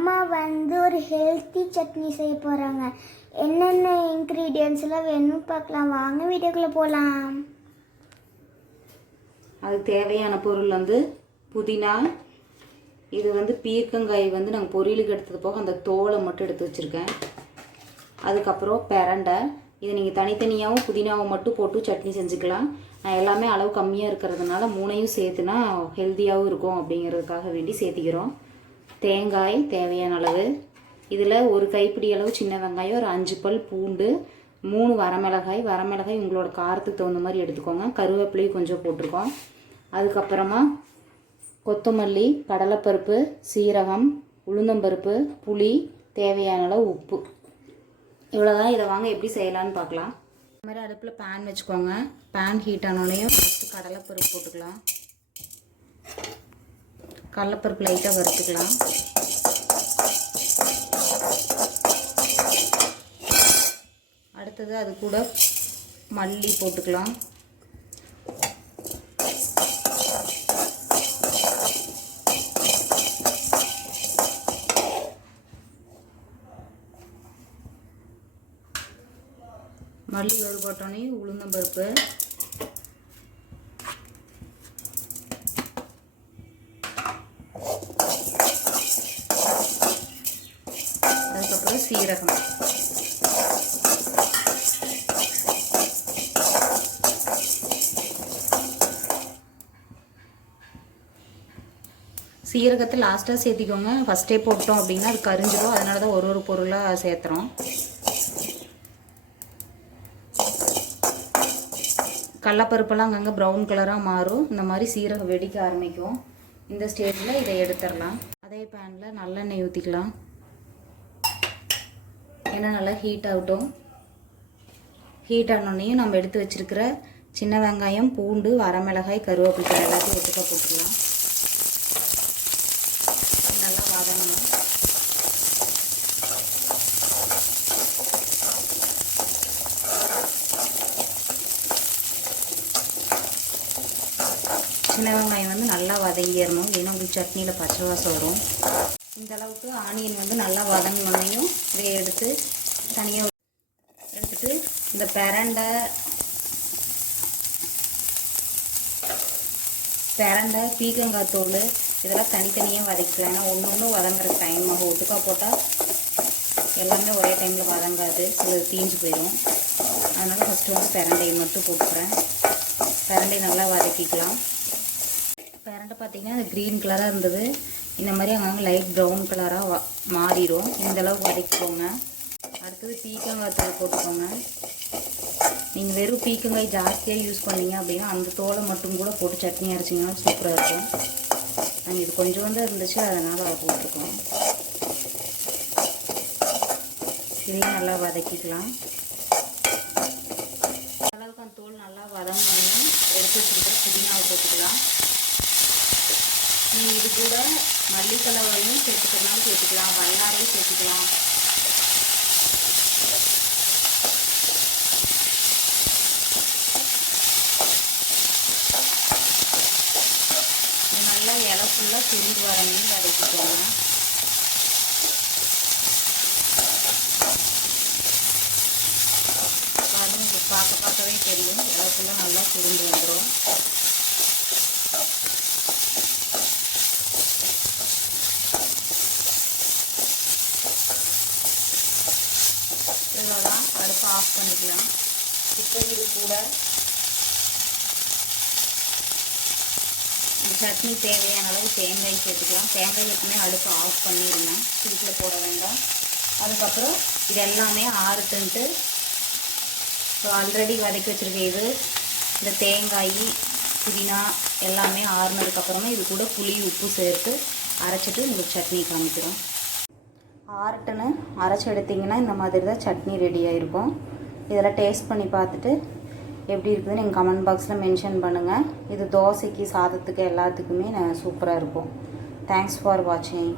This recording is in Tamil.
அம்மா ஒரு ஹெல்த்தி சட்னி செய்ய போகிறாங்க. என்னென்ன இன்க்ரீடியன்ஸ்லாம் வேணும்னு பார்க்கலாம். வாங்க வீடியோக்குள்ளே போகலாம். அதுக்கு தேவையான பொருள் புதினா, இது பீர்க்கங்காய் நாங்கள் பொரியலுக்கு எடுத்தது போக அந்த தோலை மட்டும் எடுத்து வச்சுருக்கேன். அதுக்கப்புறம் பிரண்டை, இதை நீங்கள் தனித்தனியாகவும் புதினாவை மட்டும் போட்டு சட்னி செஞ்சுக்கலாம். நான் எல்லாமே அளவு கம்மியாக இருக்கிறதுனால மூணையும் சேர்த்துனா ஹெல்த்தியாகவும் இருக்கும் அப்படிங்கிறதுக்காக வேண்டி சேர்த்திக்கிறோம். தேங்காய் தேவையான அளவு, இதில் ஒரு கைப்பிடி அளவு சின்ன வெங்காயம், ஒரு 5 பல் பூண்டு, 3 வரமிளகாய். உங்களோட காரத்துக்கு தகுந்த மாதிரி எடுத்துக்கோங்க. கருவேப்பிலையும் கொஞ்சம் போட்டிருக்கோம். அதுக்கப்புறமா கொத்தமல்லி, கடலைப்பருப்பு, சீரகம், உளுந்தம்பருப்பு, புளி, தேவையான அளவு உப்பு. இவ்வளோதான். இதை வாங்க எப்படி செய்யலான்னு பார்க்கலாம். இந்த மாதிரி அடுப்பில் பேன் வச்சுக்கோங்க. பேன் ஹீட் ஆனோடனையும் ஃபஸ்ட்டு கடலைப்பருப்பு போட்டுக்கலாம். கடலைப்பருப்பு லைட்டாக வறுத்துக்கலாம். அடுத்தது அது கூட மல்லி போட்டுக்கலாம். மல்லி வறுபட்டோன்னே உளுந்தம்பருப்பு, அதுக்கப்புறம் சீரகம், சீரகத்தை லாஸ்ட்டாக சேர்த்திக்கோங்க. ஃபஸ்ட்டே போட்டோம் அப்படின்னா அது கரிஞ்சிடும். அதனால தான் ஒரு பொருளாக சேர்த்துறோம். கடலப்பருப்பெல்லாம் அங்கங்கே ப்ரௌன் கலராக மாறும். இந்த மாதிரி சீரகம் வெடிக்க ஆரம்பிக்கும். இந்த ஸ்டேஜில் இதை எடுத்துடலாம். அதே பேனில் நல்லெண்ணெய் ஊற்றிக்கலாம். எண்ணெய் நல்லா ஹீட் ஆகட்டும். ஹீட் ஆனோடனையும் நம்ம எடுத்து வச்சுருக்கிற சின்ன வெங்காயம், பூண்டு, வரமிளகாய், கருவேப்பிலை எல்லாத்தையும் எடுத்துக்க போட்டுக்கலாம். நல்லா வதங்கணும். சின்ன வெங்காயம் நல்லா வதங்கிடணும். ஏன்னா உங்களுக்கு சட்னியில் பச்சை வாசம் வரும். இந்த அளவுக்கு ஆனியன் நல்லா வதங்கினோன்னையும் இதை எடுத்து தனியாக எடுத்துட்டு இந்த பிரண்டை, பீக்கங்காய் தோல் இதெல்லாம் தனித்தனியாக வதக்கலாம். ஏன்னா ஒன்று வதங்குறதுக்கு டைம் ஆகும். ஒட்டுக்கா போட்டால் எல்லாமே ஒரே டைமில் வதங்காது, சில தீஞ்சு போயிடும். அதனால் ஃபஸ்ட்டு பிரண்டையை மட்டும் போட்டுக்கிறேன். பிரண்டையை நல்லா வதக்கிக்கலாம். பிரண்டை பார்த்திங்கன்னா அது க்ரீன் கலராக இருந்தது. இந்த மாதிரி அங்கங்கே லைட் ப்ரௌன் கலராக மாறிடும். இந்தளவுக்கு வதக்கிக்கோங்க. அடுத்தது பீக்கங்காய் தூள் போட்டுக்கோங்க. நீங்கள் வெறும் பீக்கங்காய் ஜாஸ்தியாக யூஸ் பண்ணீங்க அப்படின்னா அந்த தோலை மட்டும் கூட போட்டு சட்னி அரைச்சிங்கன்னா சூப்பராக இருக்கும். நாங்கள் இது கொஞ்சோண்டு இருந்துச்சு, அதனால் அதை போட்டிருக்கோம். இதையும் நல்லா வதக்கிக்கலாம். அளவுக்கு அந்த தோல் நல்லா வதங்கணும். எடுத்து வச்சுக்கிட்டு புதினாவை போட்டுக்கலாம். நீங்கள் இது கூட மல்லிக்கலவையும் சேர்த்துக்கிறனாலும் சேர்த்துக்கலாம், வல்லாரையும் சேர்த்துக்கலாம். இது நல்லா இலை ஃபுல்லாக சுருண்டு வர மீன் வதக்கிக்கோங்க. பாருங்கள், உங்களுக்கு பார்க்கவே தெரியும். இலை ஃபுல்லாக நல்லா சுருண்டு வந்துடும். இவ்வளோதான். அடுப்பை ஆஃப் பண்ணிக்கலாம். இப்போ இது கூட இந்த சட்னி தேவையான அளவு தேங்காய் சேர்த்துக்கலாம். தேங்காய் எப்பவுமே அடுப்பை ஆஃப் பண்ணிடுங்க, சிறுக்கில் போட வேண்டாம். அதுக்கப்புறம் இது எல்லாமே ஆறுட்டுன்ட்டு இப்போ ஆல்ரெடி வதக்கி வச்சுருக்க இந்த தேங்காய், புதினா எல்லாமே ஆறுனதுக்கப்புறமா இது கூட புளி, உப்பு சேர்த்து அரைச்சிட்டு உங்களுக்கு சட்னி காமிக்கிறோம். ஆறுட்டுன்னு அரைச்சி எடுத்திங்கன்னா இந்த மாதிரி தான் சட்னி ரெடியாக இருக்கும். இதெல்லாம் டேஸ்ட் பண்ணி பார்த்துட்டு எப்படி இருக்குதுன்னு எங்கள் கமெண்ட் பாக்ஸில் மென்ஷன் பண்ணுங்கள். இது தோசைக்கு, சாதத்துக்கு எல்லாத்துக்குமே சூப்பராக இருக்கும். தேங்க்ஸ் ஃபார் வாட்சிங்.